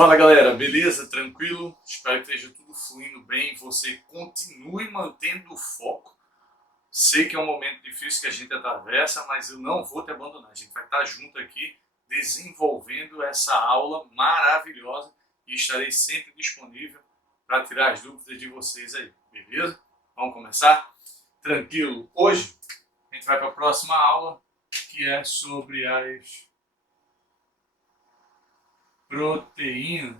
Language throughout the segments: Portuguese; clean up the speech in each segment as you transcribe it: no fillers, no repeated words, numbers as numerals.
Fala galera, beleza? Tranquilo? Espero que esteja tudo fluindo bem, você continue mantendo o foco. Sei que é um momento difícil que a gente atravessa, mas eu não vou te abandonar. A gente vai estar junto aqui desenvolvendo essa aula maravilhosa e estarei sempre disponível para tirar as dúvidas de vocês aí, beleza? Vamos começar? Tranquilo? Hoje a gente vai para a próxima aula, que é sobre as proteínas.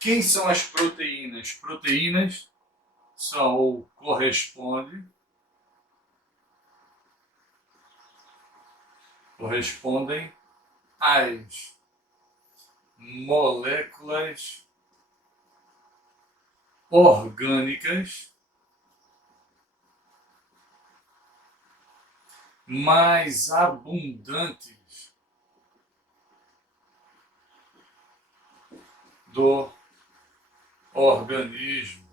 Quem são as proteínas? Proteínas são ou correspondem às moléculas orgânicas mais abundantes do organismo.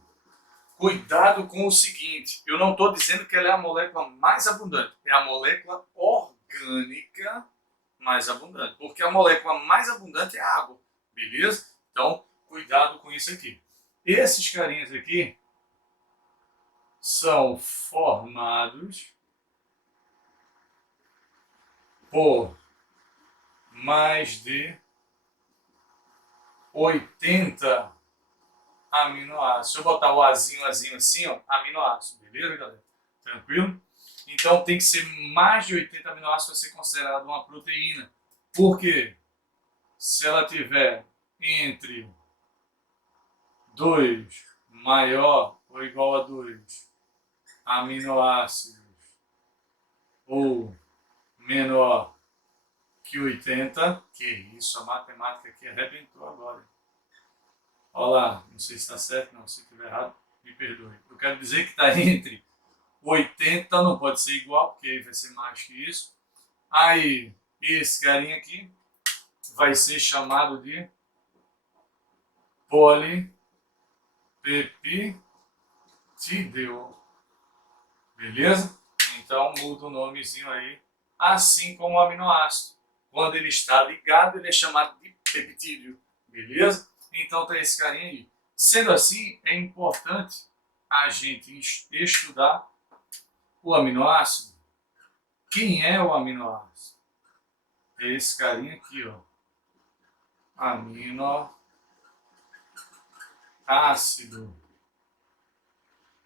Cuidado com o seguinte, eu não estou dizendo que ela é a molécula mais abundante, é a molécula orgânica mais abundante, porque a molécula mais abundante é a água, beleza? Então, cuidado com isso aqui. Esses carinhas aqui são formados por mais de 80 aminoácidos. Se eu botar o azinho assim, ó, aminoácido, beleza, galera? Tranquilo? Então tem que ser mais de 80 aminoácidos para ser considerado uma proteína. Por quê? Se ela tiver entre 2 maior ou igual a 2 aminoácidos ou menor que 80, que isso, a matemática aqui arrebentou agora. Olha lá, não sei se está certo, não, se estiver errado, me perdoe. Eu quero dizer que está entre 80, não pode ser igual, porque aí vai ser mais que isso. Aí, esse carinha aqui vai ser chamado de polipeptídeo. Beleza? Então muda o nomezinho aí, assim como o aminoácido. Quando ele está ligado, ele é chamado de peptídeo. Beleza? Então tem esse carinha aí. Sendo assim, é importante a gente estudar o aminoácido. Quem é o aminoácido? É esse carinha aqui, ó. Aminoácido.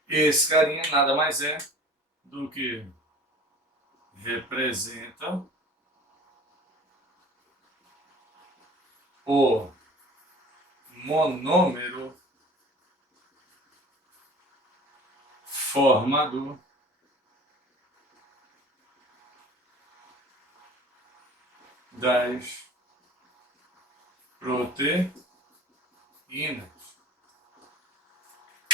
Esse carinha nada mais é do que representa o monômero formador das proteínas.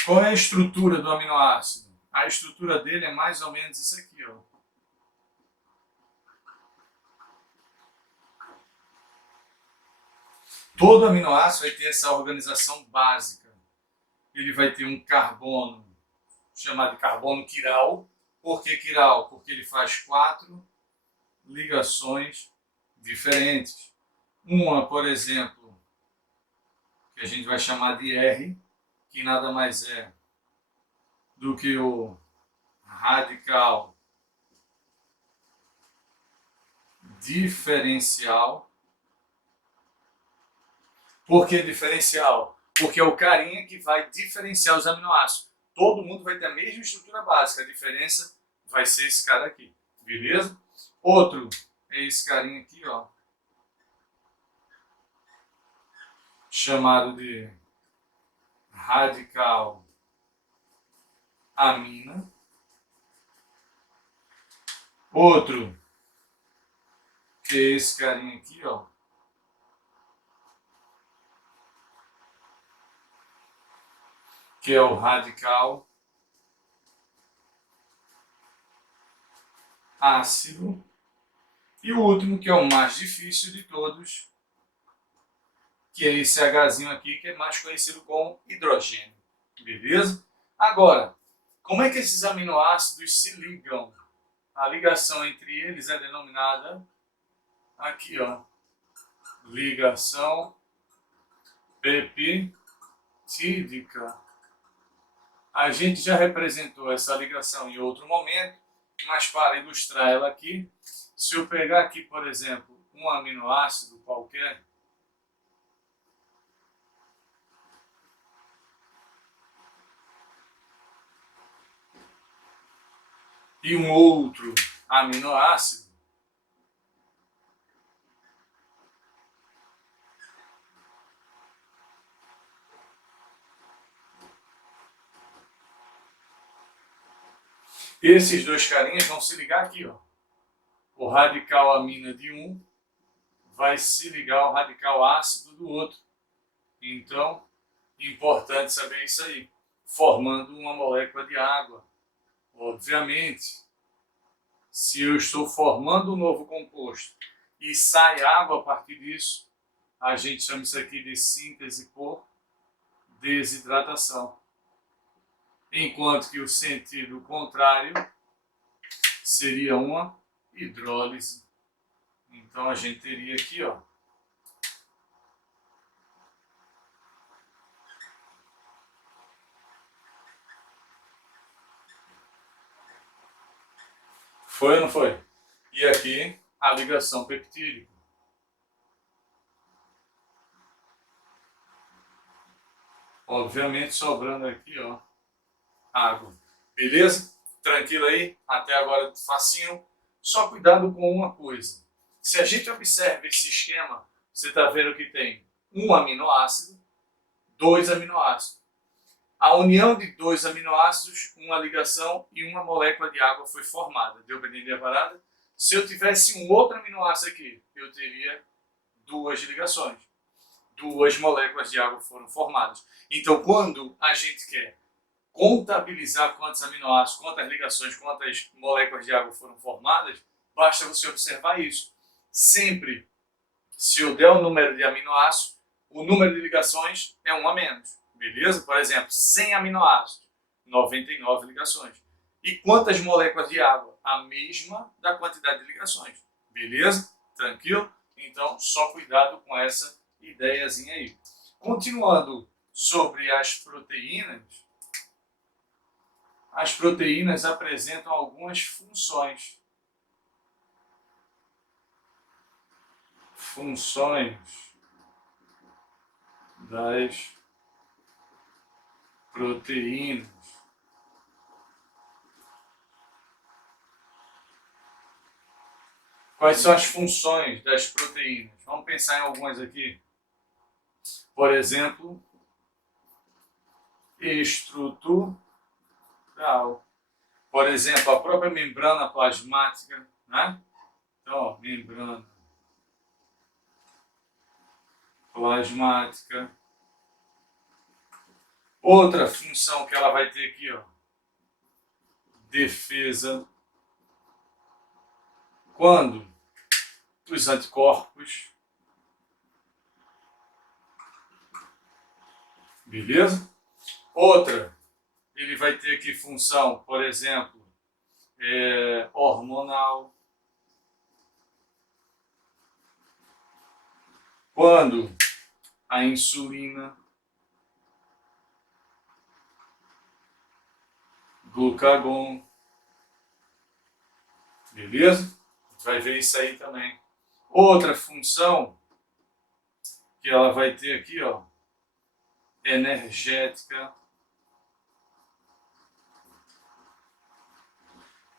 Qual é a estrutura do aminoácido? A estrutura dele é mais ou menos isso aqui, ó. Todo aminoácido vai ter essa organização básica. Ele vai ter um carbono, chamado de carbono quiral. Por que quiral? Porque ele faz 4 ligações diferentes. Uma, por exemplo, que a gente vai chamar de R, que nada mais é do que o radical diferencial. Por que diferencial? Porque é o carinha que vai diferenciar os aminoácidos. Todo mundo vai ter a mesma estrutura básica, a diferença vai ser esse cara aqui, beleza? Outro é esse carinha aqui, ó, chamado de radical amina. Outro que é esse carinha aqui, ó, que é o radical ácido. E o último, que é o mais difícil de todos, que é esse Hzinho aqui, que é mais conhecido como hidrogênio. Beleza? Agora, como é que esses aminoácidos se ligam? a ligação entre eles é denominada aqui, ó, ligação peptídica. A gente já representou essa ligação em outro momento, mas para ilustrar ela aqui, se eu pegar aqui, por exemplo, um aminoácido qualquer, e um outro aminoácido, esses dois carinhas vão se ligar aqui, ó. O radical amina de um vai se ligar ao radical ácido do outro. Então, importante saber isso aí, formando uma molécula de água. Obviamente, se eu estou formando um novo composto e sai água a partir disso, a gente chama isso aqui de síntese por desidratação. Enquanto que o sentido contrário seria uma hidrólise. Então a gente teria aqui, ó, foi ou não foi? E aqui a ligação peptídica. Obviamente sobrando aqui, ó, água. Beleza? Tranquilo aí? Até agora facinho. Só cuidado com uma coisa. Se a gente observa esse esquema, você está vendo que tem um aminoácido, dois aminoácidos. A união de dois aminoácidos, uma ligação e uma molécula de água foi formada. Deu para entender a parada? Se eu tivesse um outro aminoácido aqui, eu teria duas ligações. Duas moléculas de água foram formadas. Então, quando a gente quer contabilizar quantos aminoácidos, quantas ligações, quantas moléculas de água foram formadas, basta você observar isso. Sempre, se eu der o número de aminoácidos, o número de ligações é um a menos. Beleza? Por exemplo, 100 aminoácidos, 99 ligações. E quantas moléculas de água? A mesma da quantidade de ligações. Beleza? Tranquilo? Então, só cuidado com essa ideiazinha aí. Continuando sobre as proteínas apresentam algumas funções. Funções das proteínas. Quais são as funções das proteínas? Vamos pensar em algumas aqui. Por exemplo, estrutural. Por exemplo, a própria membrana plasmática, né? Então, ó, membrana plasmática. Outra função que ela vai ter aqui, ó, defesa. Quando os anticorpos, beleza? Outra, ele vai ter aqui função, por exemplo, hormonal. Quando a insulina, glucagon, beleza? A gente vai ver isso aí também. Outra função que ela vai ter aqui, ó, energética,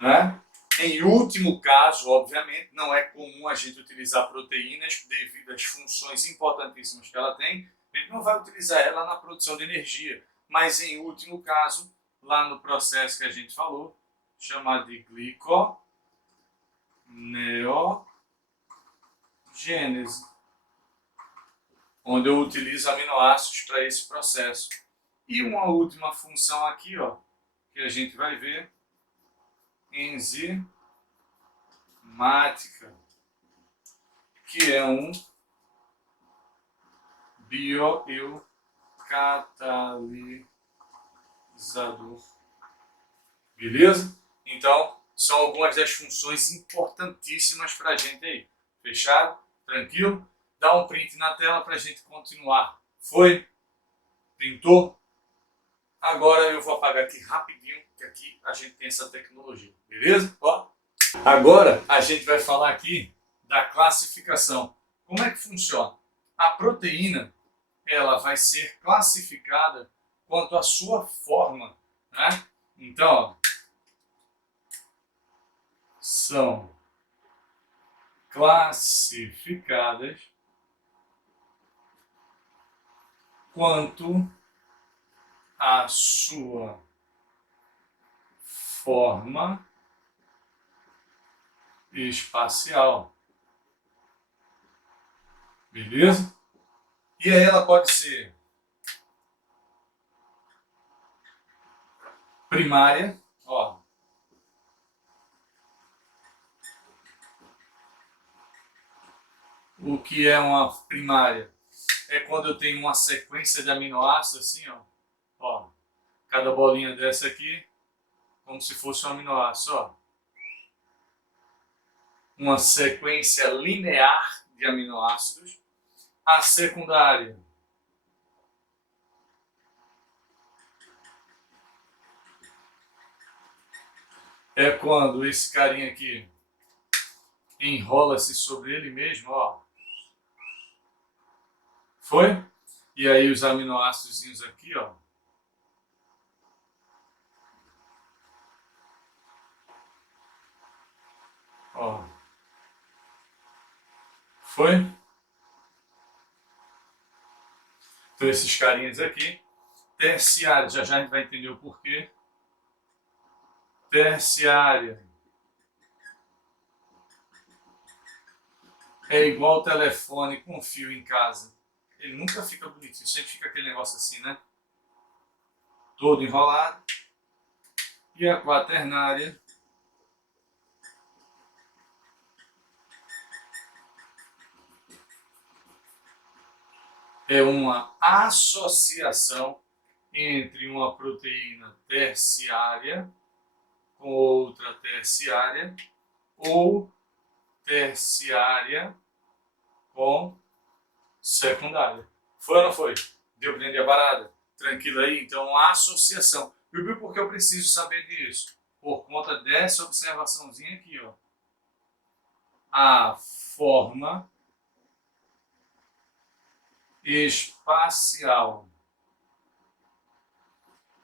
né? Em último caso, obviamente, não é comum a gente utilizar proteínas devido às funções importantíssimas que ela tem. A gente não vai utilizar ela na produção de energia, mas em último caso, lá no processo que a gente falou, chamado de gliconeogênese, onde eu utilizo aminoácidos para esse processo. E uma última função aqui, ó, que a gente vai ver, enzimática, que é um bioencatalisador. Beleza? Então, são algumas das funções importantíssimas para a gente aí. Fechado? Tranquilo? Dá um print na tela para a gente continuar. Foi? Printou? Agora eu vou apagar aqui rapidinho, que aqui a gente tem essa tecnologia. Beleza? Ó. Agora a gente vai falar aqui da classificação. Como é que funciona? A proteína, ela vai ser classificada quanto à sua forma, né? Então, ó, são classificadas quanto à sua forma espacial. Beleza? E aí ela pode ser primária, ó. O que é uma primária? É quando eu tenho uma sequência de aminoácidos assim, ó. Ó, cada bolinha dessa aqui, como se fosse um aminoácido, ó. Uma sequência linear de aminoácidos. A secundária é quando esse carinha aqui enrola-se sobre ele mesmo, ó. Foi? E aí os aminoácidos aqui, ó. Ó. Foi? Então esses carinhas aqui. Terciária, já já a gente vai entender o porquê. Terciária é igual ao telefone com fio em casa. Ele nunca fica bonitinho, sempre fica aquele negócio assim, né? Todo enrolado. E a quaternária é uma associação entre uma proteína terciária com outra terciária ou terciária com secundária. Foi ou não foi? Deu para entender a parada? Tranquilo aí? Então, a associação. Viu por que eu preciso saber disso? Por conta dessa observaçãozinha aqui, ó. A forma espacial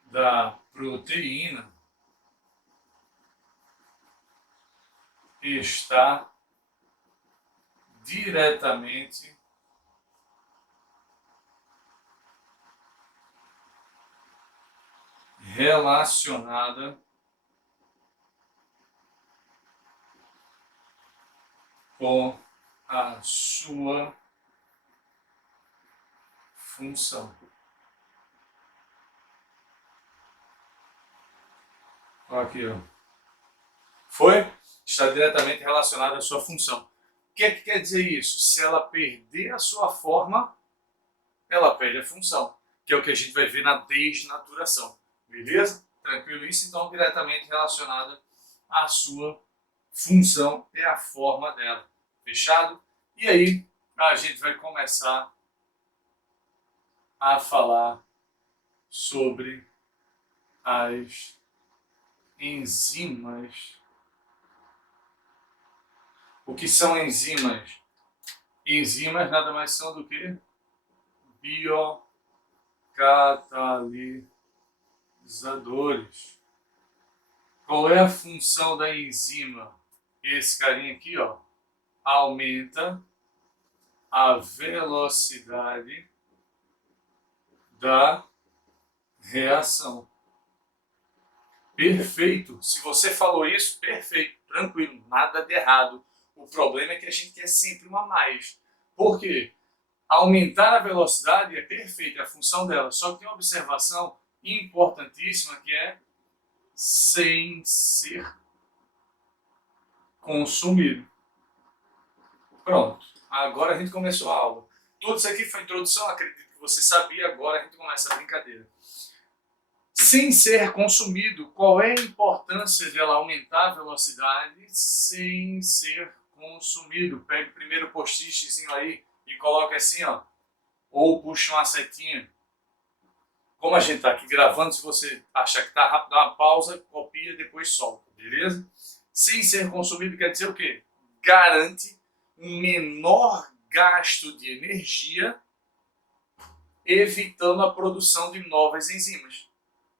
da proteína está diretamente relacionada com a sua função. Aqui, ó. Foi? Está diretamente relacionada à sua função. O que é que quer dizer isso? Se ela perder a sua forma, ela perde a função, que é o que a gente vai ver na desnaturação. Beleza? Tranquilo isso? Então, diretamente relacionada à sua função é a forma dela. Fechado? E aí, a gente vai começar a falar sobre as enzimas. O que são enzimas? Enzimas nada mais são do que biocatalisadores. Qual é a função da enzima? Esse carinha aqui, ó, aumenta a velocidade da reação. Perfeito. Se você falou isso, perfeito, tranquilo, nada de errado. O problema é que a gente quer sempre uma a mais. Por quê? Aumentar a velocidade é perfeito, é a função dela. Só que tem uma observação importantíssima que é sem ser consumido. Pronto. Agora a gente começou a aula. Tudo isso aqui foi introdução, acredito que você sabia, agora a gente começa a brincadeira. sem ser consumido. Qual é a importância de ela aumentar a velocidade sem ser consumido? Pega o primeiro post-itzinho aí e coloca assim, ó, ou puxa uma setinha. Como a gente está aqui gravando, se você achar que está rápido, dá uma pausa, copia e depois solta, beleza? Sem ser consumido quer dizer o quê? Garante um menor gasto de energia, evitando a produção de novas enzimas.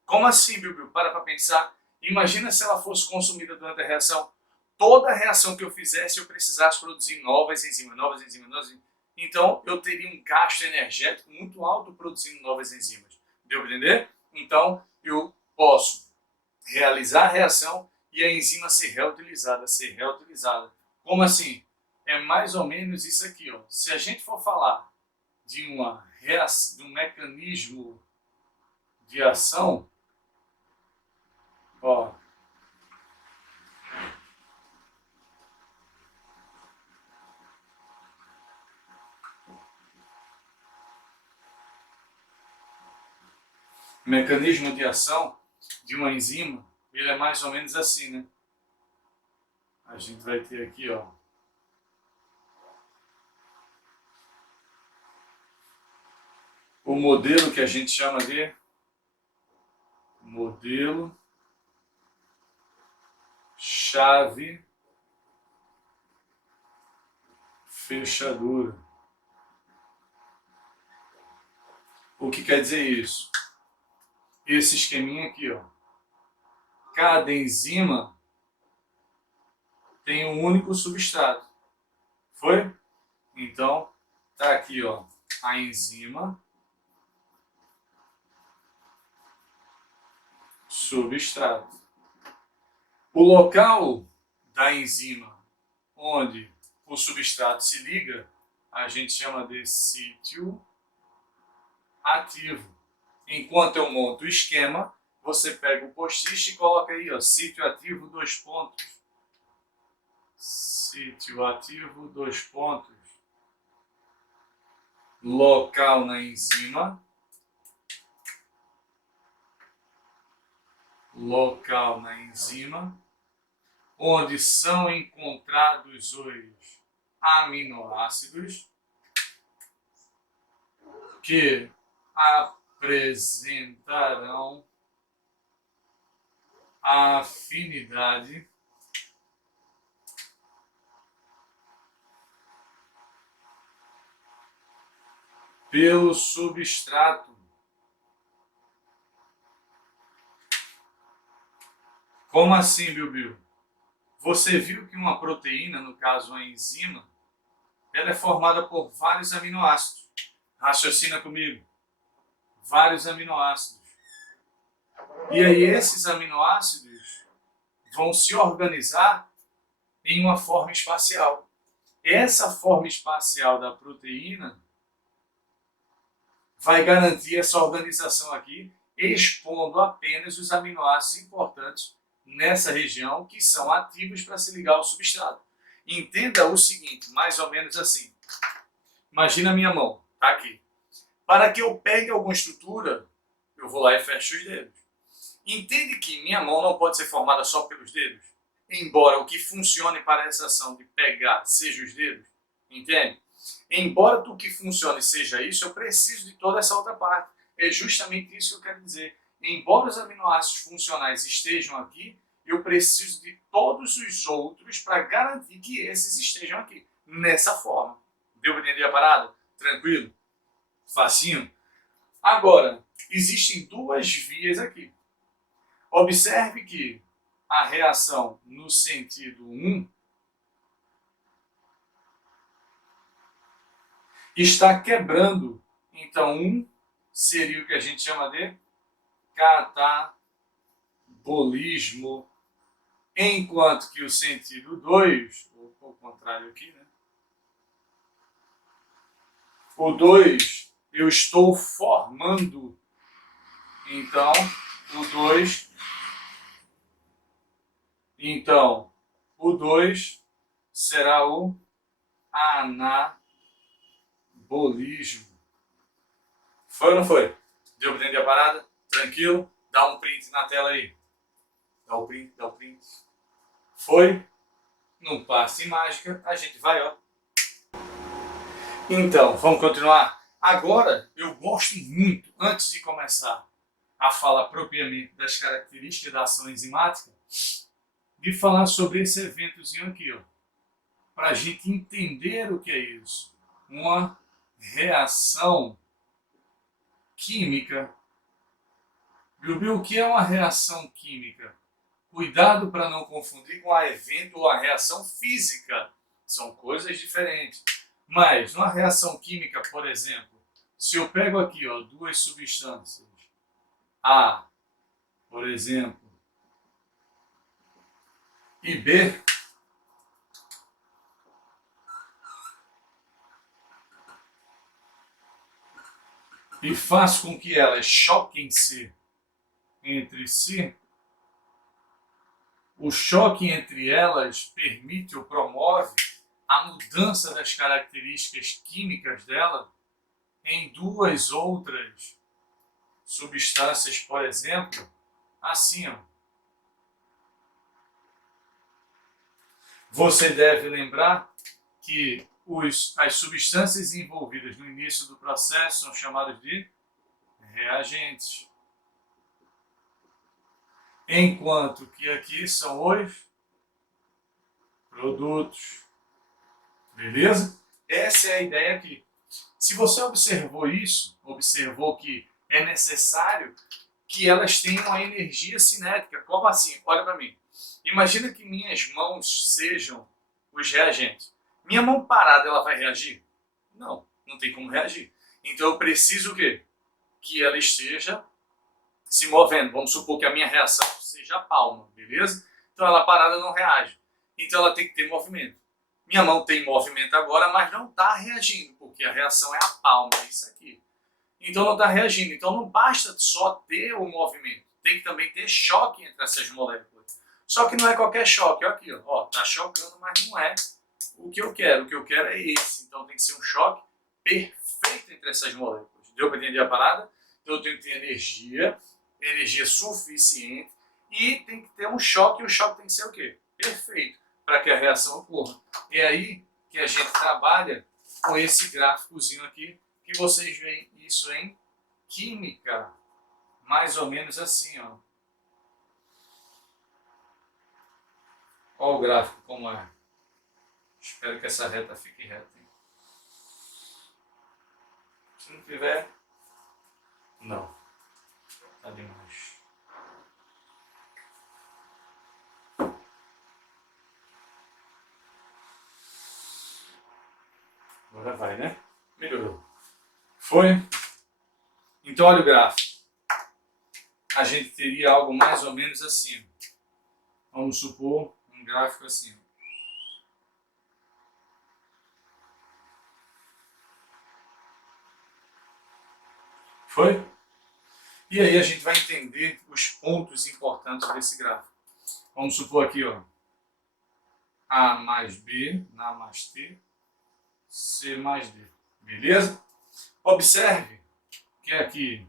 Como assim, Bill? Para pensar. Imagina se ela fosse consumida durante a reação. Toda reação que eu fizesse, eu precisasse produzir novas enzimas, novas enzimas, novas enzimas. Então, eu teria um gasto energético muito alto produzindo novas enzimas. Deu para entender? Então, eu posso realizar a reação e a enzima ser reutilizada, ser reutilizada. Como assim? É mais ou menos isso aqui, ó. Se a gente for falar de uma reação, de um mecanismo de ação, ó, o mecanismo de ação de uma enzima, ele é mais ou menos assim, né? A gente vai ter aqui, ó, o modelo que a gente chama de modelo chave fechadura. O que quer dizer isso? Esse esqueminha aqui, ó. Cada enzima tem um único substrato. Foi? Então, tá aqui, ó, a enzima, substrato. O local da enzima onde o substrato se liga, a gente chama de sítio ativo. Enquanto eu monto o esquema, você pega o post-it e coloca aí, ó, sítio ativo, dois pontos. Sítio ativo, dois pontos. Local na enzima. Local na enzima. Onde são encontrados os aminoácidos que apresentarão a afinidade pelo substrato. Como assim, Bill? Você viu que uma proteína, no caso a enzima, ela é formada por vários aminoácidos. Raciocina comigo. Vários aminoácidos. E aí esses aminoácidos vão se organizar em uma forma espacial. Essa forma espacial da proteína vai garantir essa organização aqui, expondo apenas os aminoácidos importantes nessa região que são ativos para se ligar ao substrato. Entenda o seguinte, mais ou menos assim. Imagina a minha mão, tá aqui. Para que eu pegue alguma estrutura, eu vou lá e fecho os dedos. Entende que minha mão não pode ser formada só pelos dedos? Embora o que funcione para essa ação de pegar seja os dedos, entende? Embora tudo que funcione seja isso, eu preciso de toda essa outra parte. É justamente isso que eu quero dizer. Embora os aminoácidos funcionais estejam aqui, eu preciso de todos os outros para garantir que esses estejam aqui, nessa forma. Deu para entender a parada? Tranquilo? Facinho? Agora, existem duas vias aqui. Observe que a reação no sentido 1 está quebrando. Então, 1 seria o que a gente chama de catabolismo, enquanto que o sentido 2, ou ao contrário aqui, né? O 2, eu estou formando. Então, o 2... Então, o 2 será o anabolismo. Foi ou não foi? Deu para entender a parada? Tranquilo? Dá um print na tela aí. Dá o print, dá o print. Foi? Num passe em mágica, a gente vai, ó. Então, vamos continuar. Agora, eu gosto muito, antes de começar a falar propriamente das características da ação enzimática, de falar sobre esse eventozinho aqui, ó. Para a gente entender o que é isso. Uma reação química. Viu? O que é uma reação química? Cuidado para não confundir com a evento ou a reação física. São coisas diferentes. Mas, numa reação química, por exemplo, se eu pego aqui, ó, duas substâncias, A, por exemplo, e B, e faço com que elas choquem-se entre si, o choque entre elas permite ou promove a mudança das características químicas dela em duas outras substâncias, por exemplo, assim, ó. Você deve lembrar que as substâncias envolvidas no início do processo são chamadas de reagentes. Enquanto que aqui são os produtos. Beleza? Essa é a ideia aqui. Se você observou isso, observou que é necessário que elas tenham a energia cinética. Como assim? Olha para mim. Imagina que minhas mãos sejam os reagentes. Minha mão parada, ela vai reagir? Não, não tem como reagir. Então eu preciso o quê? Que ela esteja se movendo. Vamos supor que a minha reação seja a palma, beleza? Então ela parada não reage. Então ela tem que ter movimento. Minha mão tem movimento agora, mas não está reagindo, porque a reação é a palma, é isso aqui. Então não está reagindo. Então não basta só ter o movimento, tem que também ter choque entre essas moléculas. Só que não é qualquer choque, olha aqui, ó, tá chocando, mas não é o que eu quero. O que eu quero é esse. Então tem que ser um choque perfeito entre essas moléculas. Deu para entender a parada? Então eu tenho que ter energia suficiente e tem que ter um choque, e o choque tem que ser o quê? Perfeito, para que a reação ocorra. É aí que a gente trabalha com esse gráficozinho aqui, que vocês veem isso em química, mais ou menos assim, ó. Olha o gráfico como é. Espero que essa reta fique reta, hein? Se não tiver, não. Tá demais. Agora vai, né? Melhorou. Foi? Então olha o gráfico. A gente teria algo mais ou menos assim. Vamos supor um gráfico assim. Foi? E aí a gente vai entender os pontos importantes desse gráfico. Vamos supor aqui, ó, A mais B, na mais T, C mais D. Beleza? Observe que aqui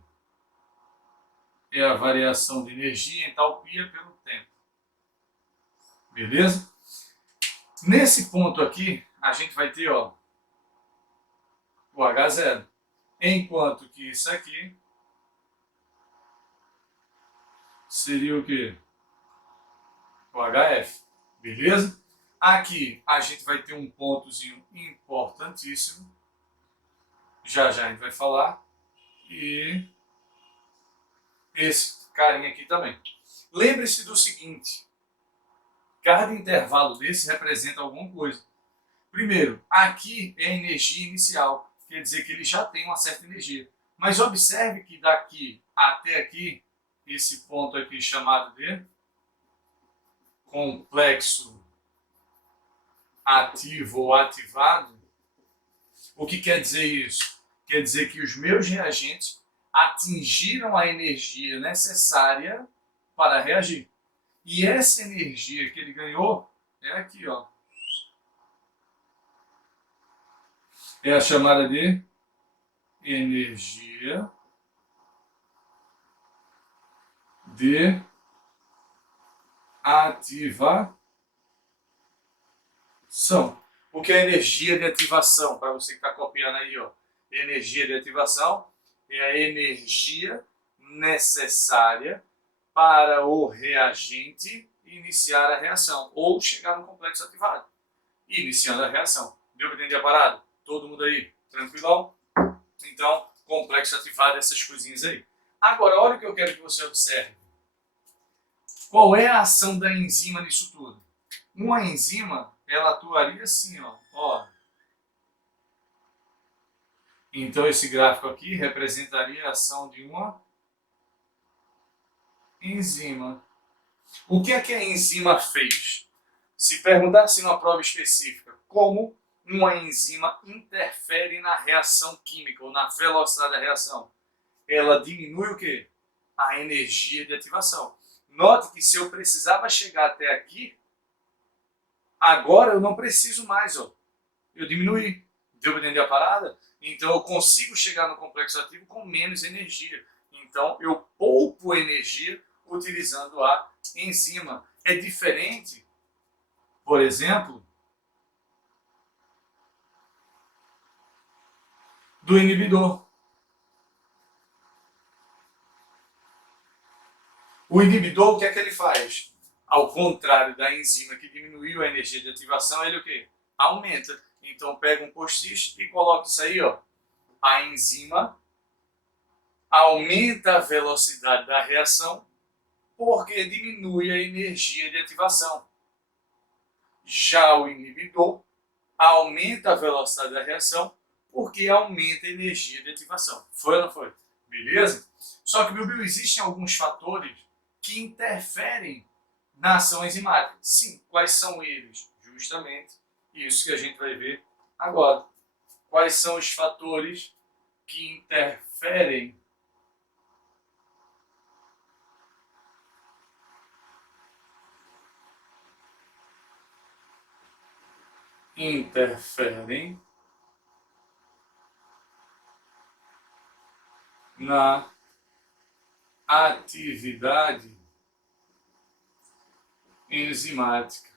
é a variação de energia, entalpia pelo tempo. Beleza? Nesse ponto aqui, a gente vai ter, ó, o H0. Enquanto que isso aqui seria o quê? O HF. Beleza? Aqui a gente vai ter um pontozinho importantíssimo. Já já a gente vai falar. E esse carinha aqui também. Lembre-se do seguinte. Cada intervalo desse representa alguma coisa. Primeiro, aqui é a energia inicial. Quer dizer que ele já tem uma certa energia. Mas observe que daqui até aqui, esse ponto aqui chamado de complexo ativo ou ativado, o que quer dizer isso? Quer dizer que os meus reagentes atingiram a energia necessária para reagir. E essa energia que ele ganhou é aqui, ó. É a chamada de energia de ativação. O que é energia de ativação? Para você que está copiando aí, ó. Energia de ativação é a energia necessária para o reagente iniciar a reação ou chegar no complexo ativado, iniciando a reação. Deu para entender a parada? Todo mundo aí, tranquilão? Então, complexo ativado, essas coisinhas aí. Agora, olha o que eu quero que você observe. Qual é a ação da enzima nisso tudo? Uma enzima, ela atuaria assim, ó. Então, esse gráfico aqui representaria a ação de uma enzima. O que é que a enzima fez? Se perguntasse numa prova específica, como uma enzima interfere na reação química ou na velocidade da reação? Ela diminui o quê? A energia de ativação. Note que se eu precisava chegar até aqui, agora eu não preciso mais, ó. Eu diminuí. Deu para entender a parada? Então eu consigo chegar no complexo ativo com menos energia. Então eu poupo energia utilizando a enzima. É diferente, por exemplo, do inibidor. O inibidor, o que é que ele faz? Ao contrário da enzima que diminuiu a energia de ativação, ele o quê? Aumenta. Então pega um post-it e coloca isso aí, ó. A enzima aumenta a velocidade da reação porque diminui a energia de ativação. Já o inibidor aumenta a velocidade da reação porque aumenta a energia de ativação. Foi ou não foi? Beleza? Só que, meu Deus, existem alguns fatores que interferem na ação enzimática. Sim, quais são eles? Justamente isso que a gente vai ver agora. Quais são os fatores que interferem na atividade enzimática.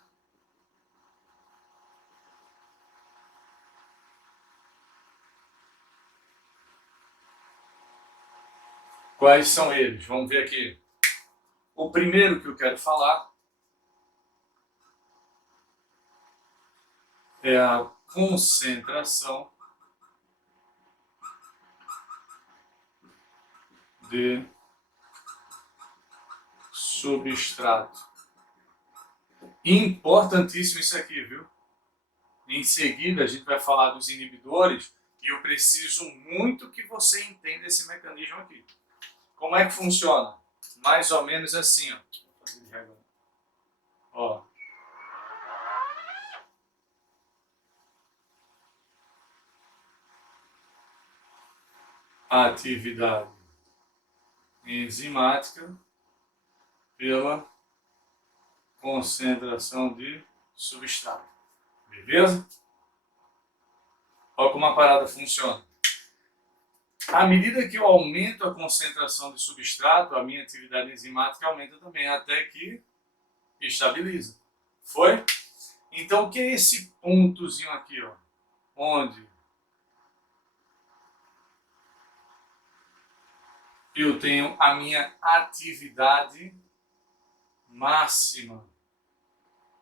Quais são eles? Vamos ver aqui. O primeiro que eu quero falar é a concentração de substrato. Importantíssimo isso aqui, viu? Em seguida a gente vai falar dos inibidores e eu preciso muito que você entenda esse mecanismo aqui. Como é que funciona? Mais ou menos assim, ó. A atividade enzimática pela concentração de substrato. Beleza? Olha como a parada funciona. À medida que eu aumento a concentração de substrato, a minha atividade enzimática aumenta também, até que estabiliza. Foi? Então, o que é esse pontozinho aqui, ó? Onde eu tenho a minha atividade máxima.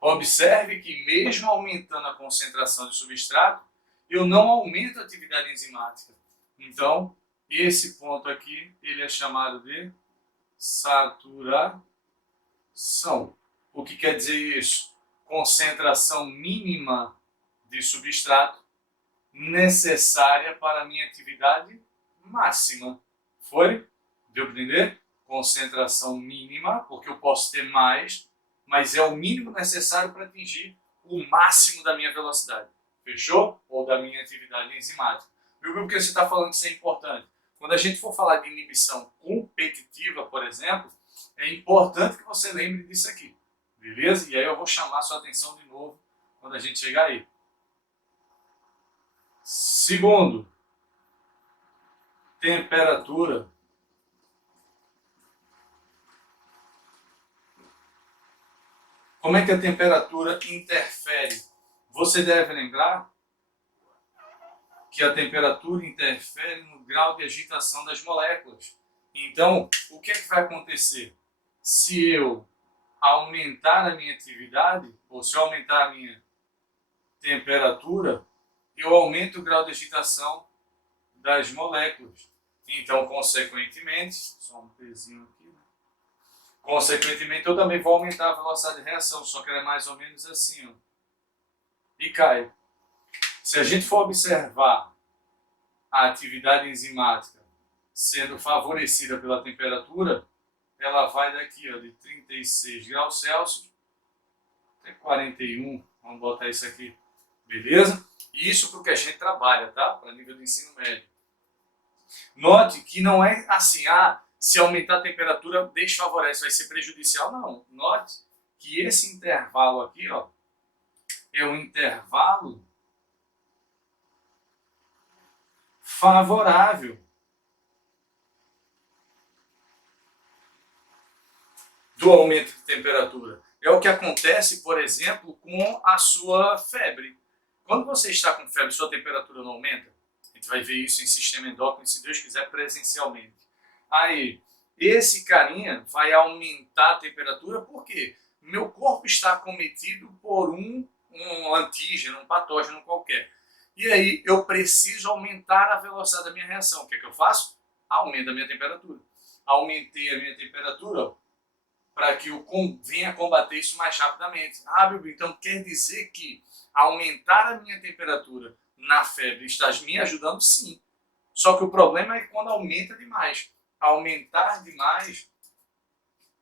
Observe que mesmo aumentando a concentração de substrato, eu não aumento a atividade enzimática. Então, esse ponto aqui, ele é chamado de saturação. O que quer dizer isso? Concentração mínima de substrato necessária para a minha atividade máxima. Foi? Deu para entender? Concentração mínima, porque eu posso ter mais, mas é o mínimo necessário para atingir o máximo da minha velocidade. Fechou? Ou da minha atividade enzimática. Viu por que você está falando que isso é importante? Quando a gente for falar de inibição competitiva, por exemplo, é importante que você lembre disso aqui. Beleza? E aí eu vou chamar a sua atenção de novo quando a gente chegar aí. Segundo, temperatura Como é que a temperatura interfere? Você deve lembrar que a temperatura interfere no grau de agitação das moléculas. Então, o que é que vai acontecer? Se eu aumentar a minha atividade, ou se eu aumentar a minha temperatura, eu aumento o grau de agitação das moléculas. Então, consequentemente, só um pezinho aqui, né? Consequentemente, eu também vou aumentar a velocidade de reação, só que ela é mais ou menos assim, ó, e cai. Se a gente for observar a atividade enzimática sendo favorecida pela temperatura, ela vai daqui, ó, de 36 graus Celsius até 41, vamos botar isso aqui, beleza? Isso porque a gente trabalha, tá? Para nível de ensino médio. Note que não é assim, se aumentar a temperatura desfavorece, vai ser prejudicial, não. Note que esse intervalo aqui, ó, é um intervalo favorável. Do aumento de temperatura. É o que acontece, por exemplo, com a sua febre. Quando você está com febre, sua temperatura não aumenta. A gente vai ver isso em sistema endócrino, se Deus quiser, presencialmente. Aí, esse carinha vai aumentar a temperatura porque meu corpo está acometido por um antígeno, um patógeno qualquer. E aí, eu preciso aumentar a velocidade da minha reação. O que é que eu faço? Aumento a minha temperatura. Aumentei a minha temperatura, para que eu venha combater isso mais rapidamente. Bíblia, então quer dizer que aumentar a minha temperatura na febre está me ajudando? Sim. Só que o problema é quando aumenta demais. Aumentar demais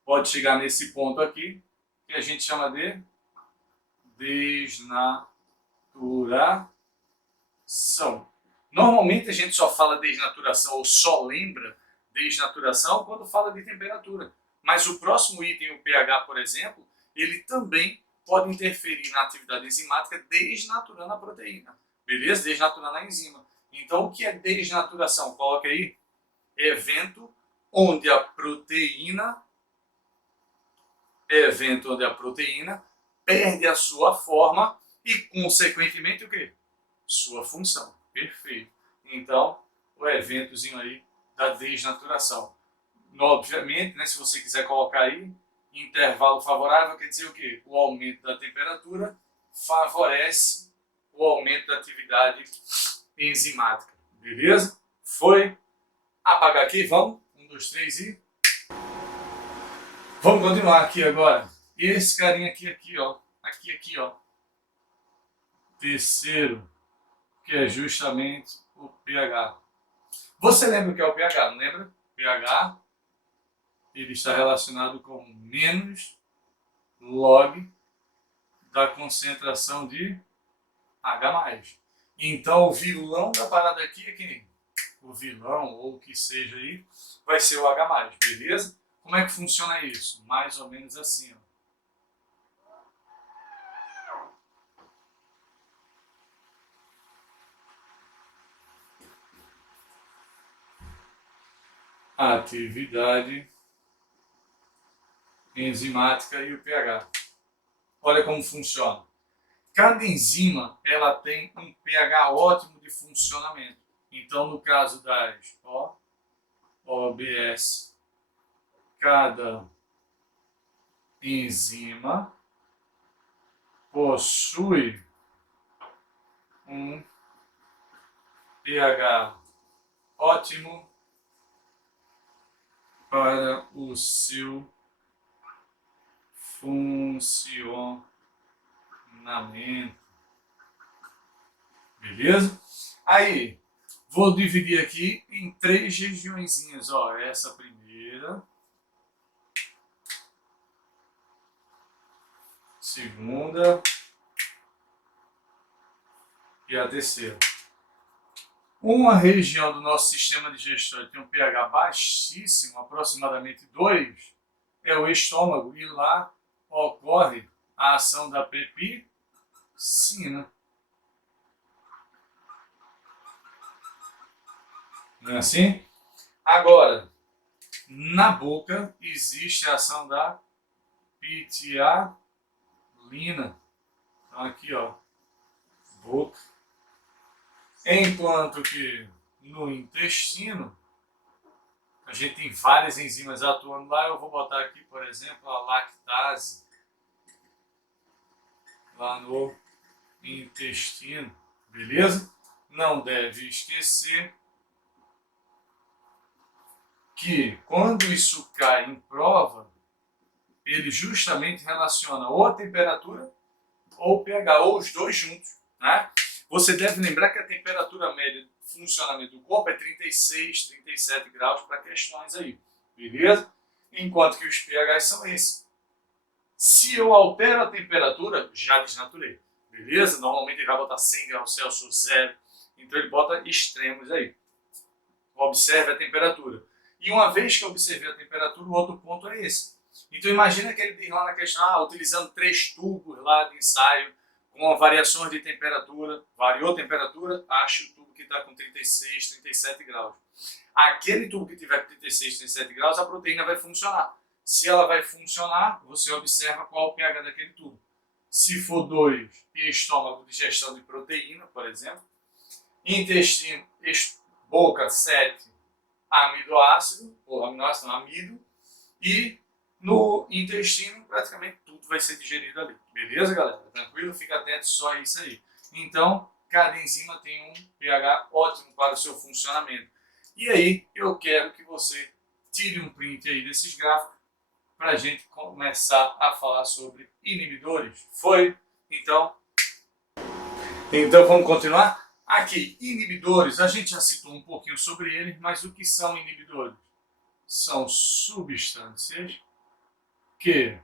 pode chegar nesse ponto aqui, que a gente chama de desnaturação. Normalmente a gente só fala desnaturação ou só lembra desnaturação quando fala de temperatura. Mas o próximo item, o pH, por exemplo, ele também pode interferir na atividade enzimática desnaturando a proteína. Beleza? Desnaturando a enzima. Então, o que é desnaturação? Coloca aí. Evento onde a proteína perde a sua forma e, consequentemente, o quê? Sua função. Perfeito. Então, o eventozinho aí da desnaturação. Obviamente, né, se você quiser colocar aí, intervalo favorável quer dizer o quê? O aumento da temperatura favorece o aumento da atividade enzimática. Beleza? Foi? Apagar aqui, vamos? 1, 2, 3 e... Vamos continuar aqui agora. Esse carinha aqui, ó. Aqui, ó. Terceiro, que é justamente o pH. Você lembra o que é o pH, não lembra? pH, ele está relacionado com menos log da concentração de H+. Então, o vilão da parada aqui é quem? O vilão, ou o que seja aí, vai ser o H+, beleza? Como é que funciona isso? Mais ou menos assim, ó. A atividade enzimática e o pH. Olha como funciona. Cada enzima ela tem um pH ótimo de funcionamento. Então, no caso das OBS, cada enzima possui um pH ótimo para o seu funcionamento. Beleza? Aí, vou dividir aqui em 3 regiõezinhas. Ó, essa primeira, segunda e a terceira. Uma região do nosso sistema digestório tem um pH baixíssimo, aproximadamente 2, é o estômago, e lá ocorre a ação da pepsina. Não é assim? Agora, na boca existe a ação da pitialina. lina. Então aqui, ó, boca. Enquanto que no intestino, a gente tem várias enzimas atuando lá. Eu vou botar aqui, por exemplo, a lactase lá no intestino, beleza? Não deve esquecer que quando isso cai em prova, ele justamente relaciona ou a temperatura ou o pH, ou os dois juntos, né? Você deve lembrar que a temperatura média de funcionamento do corpo é 36, 37 graus para questões aí, beleza? Enquanto que os pHs são esses. Se eu altero a temperatura, já desnaturei, beleza? Normalmente ele vai botar 100 graus Celsius, 0, então ele bota extremos aí. Observe a temperatura. E uma vez que eu observei a temperatura, o outro ponto é esse. Então imagina que ele diz lá na questão, utilizando 3 tubos lá de ensaio, com variações de temperatura, variou a temperatura, acha o tubo que está com 36, 37 graus. Aquele tubo que tiver com 36, 37 graus, a proteína vai funcionar. Se ela vai funcionar, você observa qual o pH daquele tubo. Se for 2, estômago, digestão de proteína, por exemplo. Intestino, boca, 7, amidoácido, ou aminoácido, amido. E no intestino, praticamente tudo vai ser digerido ali. Beleza, galera? Tranquilo? Fica atento só a isso aí. Então, cada enzima tem um pH ótimo para o seu funcionamento. E aí, eu quero que você tire um print aí desses gráficos para a gente começar a falar sobre inibidores. Foi? Então vamos continuar? Aqui, inibidores, a gente já citou um pouquinho sobre eles, mas o que são inibidores? São substâncias que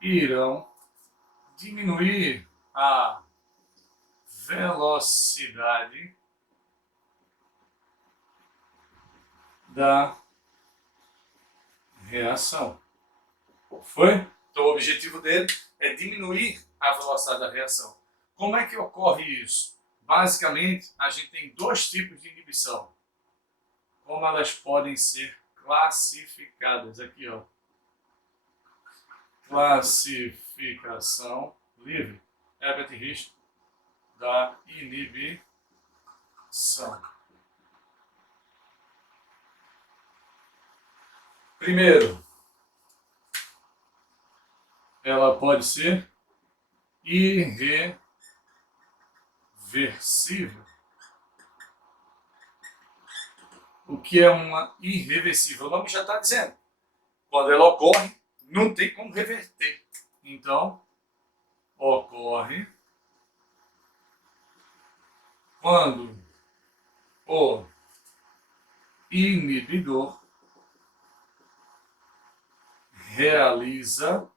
irão diminuir a velocidade da reação. Foi? Então o objetivo dele é diminuir a velocidade da reação. Como é que ocorre isso? Basicamente, a gente tem dois tipos de inibição. Como elas podem ser classificadas? Aqui, ó. Classificação livre. Herbert Risch da inibição. Primeiro, ela pode ser irreversível. O que é uma irreversível? O nome já está dizendo. Quando ela ocorre, não tem como reverter. Então, ocorre quando o inibidor realiza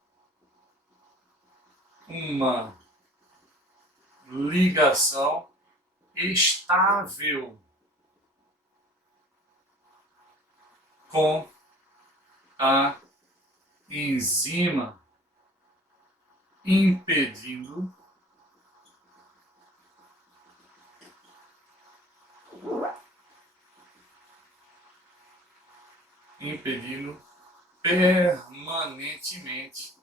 uma ligação estável com a enzima, impedindo permanentemente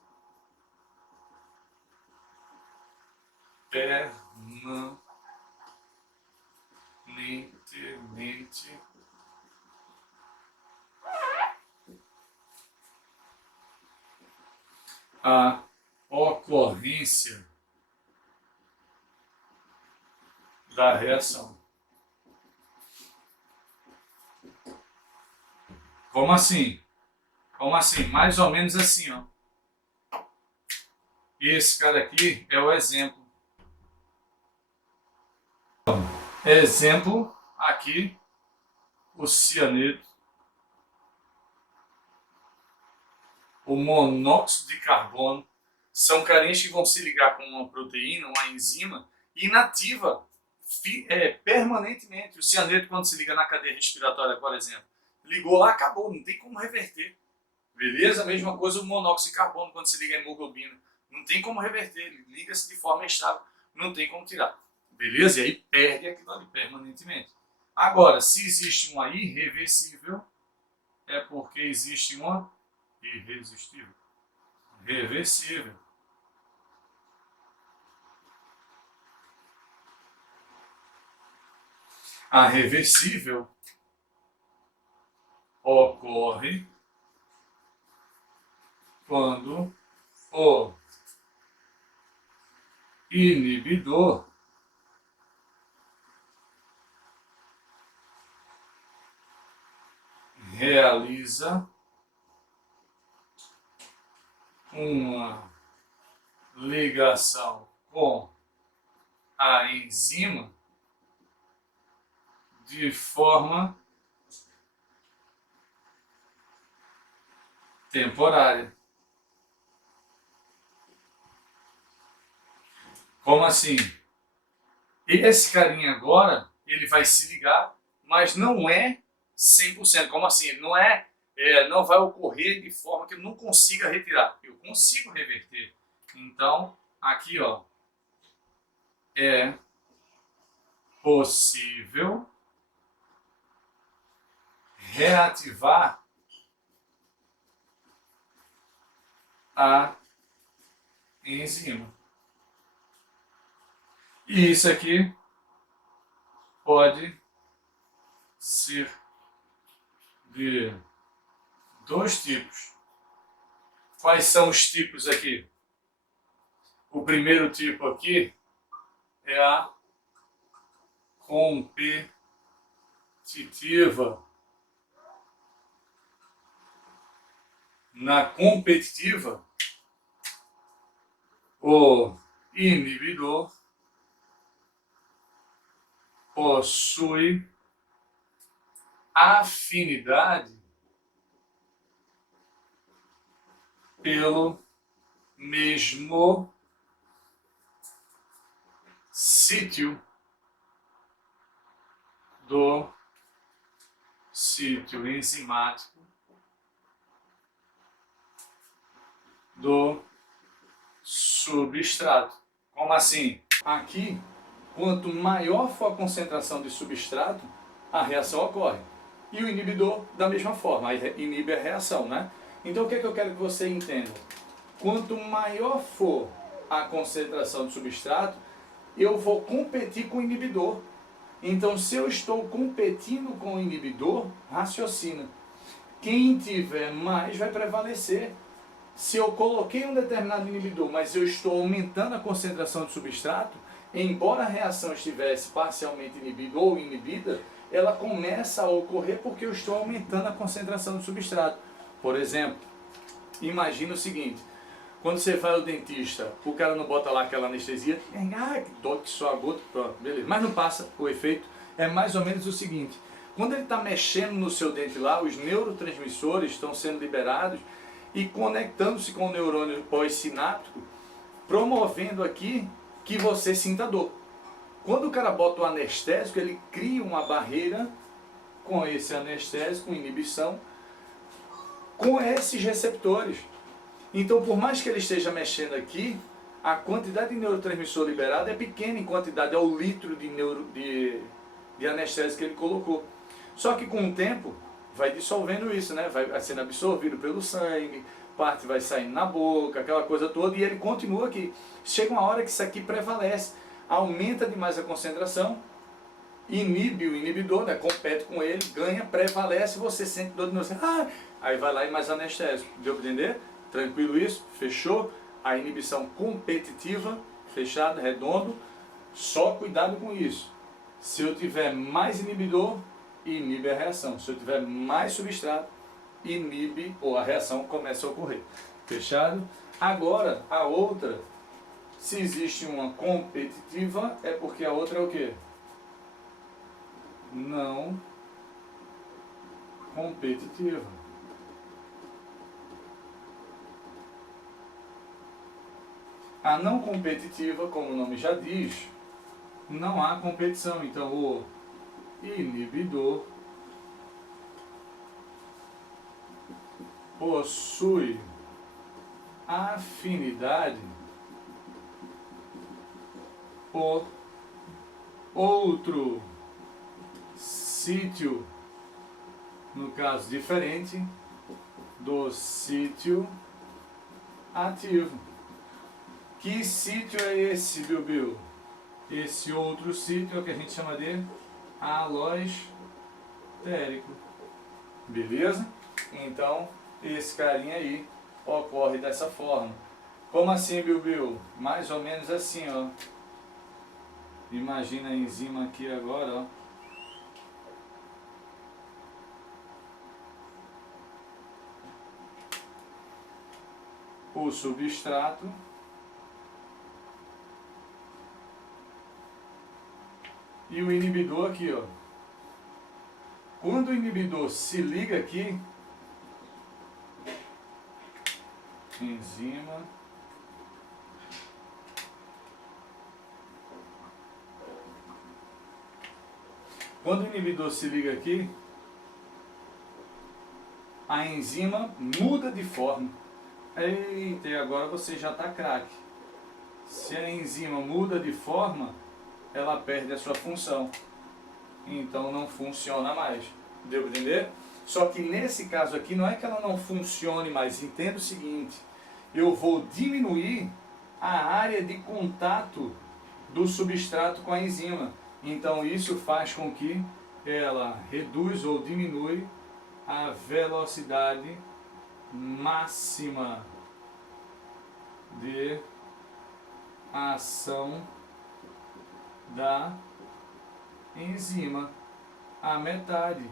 a ocorrência da reação. Como assim? Como assim? Mais ou menos assim, ó. Esse cara aqui é o exemplo. Exemplo aqui, o cianeto, o monóxido de carbono, são carentes que vão se ligar com uma proteína, uma enzima, inativa permanentemente. O cianeto, quando se liga na cadeia respiratória, por exemplo, ligou lá, acabou, não tem como reverter. Beleza? A mesma coisa o monóxido de carbono, quando se liga a hemoglobina. Não tem como reverter, ele liga-se de forma estável, não tem como tirar. Beleza? E aí perde aquilo ali permanentemente. Agora, se existe uma irreversível, é porque existe uma irresistível. Reversível. A reversível ocorre quando o inibidor realiza uma ligação com a enzima de forma temporária. Como assim? Esse carinha agora, ele vai se ligar, mas não é 100%. Como assim? Não vai ocorrer de forma que eu não consiga retirar. Eu consigo reverter. Então, aqui, ó, é possível reativar a enzima. E isso aqui pode ser de dois tipos. Quais são os tipos aqui? O primeiro tipo aqui é a competitiva. Na competitiva, o inibidor possui afinidade pelo mesmo sítio do sítio enzimático do substrato. Como assim? Aqui, quanto maior for a concentração de substrato, a reação ocorre. E o inibidor, da mesma forma, inibe a reação, né? Então, o que é que eu quero que você entenda? Quanto maior for a concentração de substrato, eu vou competir com o inibidor. Então, se eu estou competindo com o inibidor, raciocina. Quem tiver mais vai prevalecer. Se eu coloquei um determinado inibidor, mas eu estou aumentando a concentração de substrato, embora a reação estivesse parcialmente inibida ou inibida, ela começa a ocorrer porque eu estou aumentando a concentração de substrato. Por exemplo, imagina o seguinte: quando você vai ao dentista, o cara não bota lá aquela anestesia, que dói, que só a gota, pronto, beleza. Mas não passa, o efeito é mais ou menos o seguinte: quando ele está mexendo no seu dente lá, os neurotransmissores estão sendo liberados e conectando-se com o neurônio pós-sináptico, promovendo aqui que você sinta dor. Quando o cara bota o anestésico, ele cria uma barreira com esse anestésico, inibição, com esses receptores. Então, por mais que ele esteja mexendo aqui, a quantidade de neurotransmissor liberado é pequena em quantidade ao litro de anestésico que ele colocou. Só que com o tempo, vai dissolvendo isso, né? Vai sendo absorvido pelo sangue, parte vai saindo na boca, aquela coisa toda, e ele continua aqui. Chega uma hora que isso aqui prevalece, aumenta demais a concentração, inibe o inibidor, né? Compete com ele, ganha, prevalece, você sente dor de novo. Aí vai lá e mais anestésico. Deu para entender? Tranquilo isso? Fechou? A inibição competitiva, fechado, redondo. Só cuidado com isso. Se eu tiver mais inibidor, inibe a reação. Se eu tiver mais substrato, inibe ou a reação começa a ocorrer. Fechado? Agora, a outra, se existe uma competitiva, é porque a outra é o quê? Não competitiva. A não competitiva, como o nome já diz, não há competição. Então, o inibidor possui afinidade por outro sítio, no caso diferente do sítio ativo. Que sítio é esse, Bilbil? Esse outro sítio é o que a gente chama de alostérico. Beleza? Então, esse carinha aí ocorre dessa forma. Como assim, Bilbil? Mais ou menos assim, ó. Imagina a enzima aqui agora, ó. O substrato e o inibidor aqui, ó. Quando o inibidor se liga aqui, enzima quando o inibidor se liga aqui, a enzima muda de forma. Eita, e agora você já está craque. Se a enzima muda de forma, ela perde a sua função. Então não funciona mais. Deu para entender? Só que nesse caso aqui não é que ela não funcione mais. Entenda o seguinte: eu vou diminuir a área de contato do substrato com a enzima. Então isso faz com que ela reduz ou diminui a velocidade máxima de ação da enzima a metade.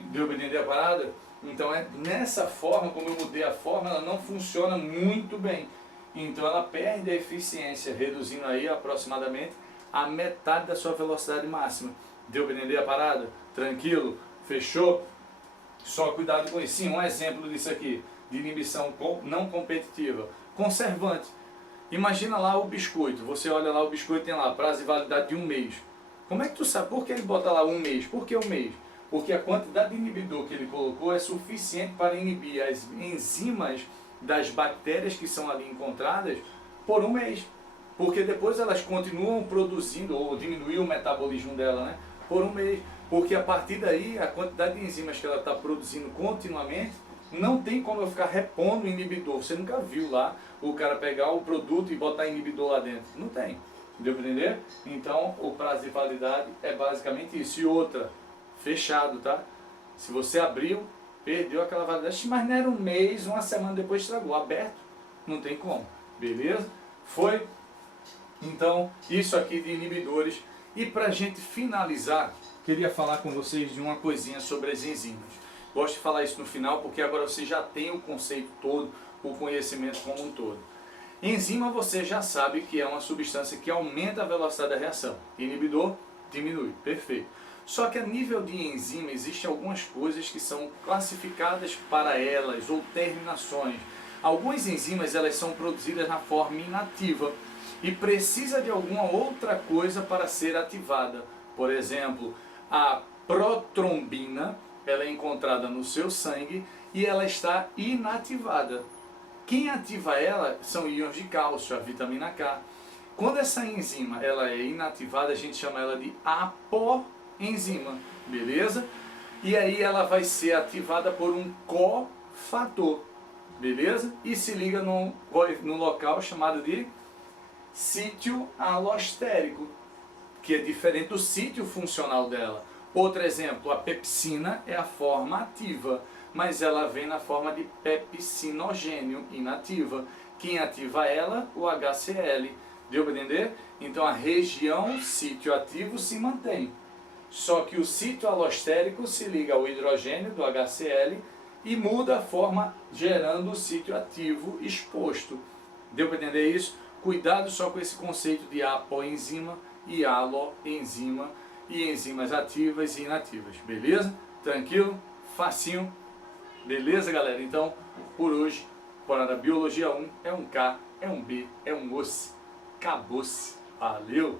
Deu para entender a parada? Então é nessa forma, como eu mudei a forma, ela não funciona muito bem. Então ela perde a eficiência, reduzindo aí aproximadamente a metade da sua velocidade máxima. Deu para entender a parada? Tranquilo? Fechou? Só cuidado com isso. Sim, um exemplo disso aqui, de inibição não competitiva. Conservante. Imagina lá o biscoito. Você olha lá o biscoito, tem lá prazo de validade de 1 mês. Como é que tu sabe? Por que ele bota lá 1 mês? Por que 1 mês? Porque a quantidade de inibidor que ele colocou é suficiente para inibir as enzimas das bactérias que são ali encontradas por 1 mês. Porque depois elas continuam produzindo, ou diminuir o metabolismo dela, né? Por 1 mês. Porque a partir daí, a quantidade de enzimas que ela está produzindo continuamente, não tem como eu ficar repondo o inibidor. Você nunca viu lá o cara pegar o produto e botar inibidor lá dentro. Não tem. Deu para entender? Então, o prazo de validade é basicamente isso. E outra, fechado, tá? Se você abriu, perdeu aquela validade. Mas não era 1 mês, 1 semana depois estragou. Aberto, não tem como. Beleza? Foi? Então, isso aqui de inibidores. E para a gente finalizar, queria falar com vocês de uma coisinha sobre as enzimas. Gosto de falar isso no final, porque agora você já tem o conceito todo, o conhecimento como um todo. Enzima você já sabe que é uma substância que aumenta a velocidade da reação. Inibidor, diminui. Perfeito. Só que a nível de enzima existem algumas coisas que são classificadas para elas, ou terminações. Algumas enzimas elas são produzidas na forma inativa e precisa de alguma outra coisa para ser ativada. Por exemplo, a protrombina, ela é encontrada no seu sangue e ela está inativada. Quem ativa ela são íons de cálcio, a vitamina K. Quando essa enzima ela é inativada, a gente chama ela de apoenzima, beleza? E aí ela vai ser ativada por um cofator, beleza? E se liga no local chamado de sítio alostérico, que é diferente do sítio funcional dela. Outro exemplo, a pepsina é a forma ativa, mas ela vem na forma de pepsinogênio inativa. Quem ativa ela? O HCl. Deu para entender? Então a região sítio ativo se mantém. Só que o sítio alostérico se liga ao hidrogênio do HCl e muda a forma, gerando o sítio ativo exposto. Deu para entender isso? Cuidado só com esse conceito de apoenzima e aloenzima e enzimas ativas e inativas. Beleza? Tranquilo? Facinho? Beleza, galera? Então, por hoje, bora da Biologia 1, é um K, é um B, é um osso. Acabou-se. Valeu!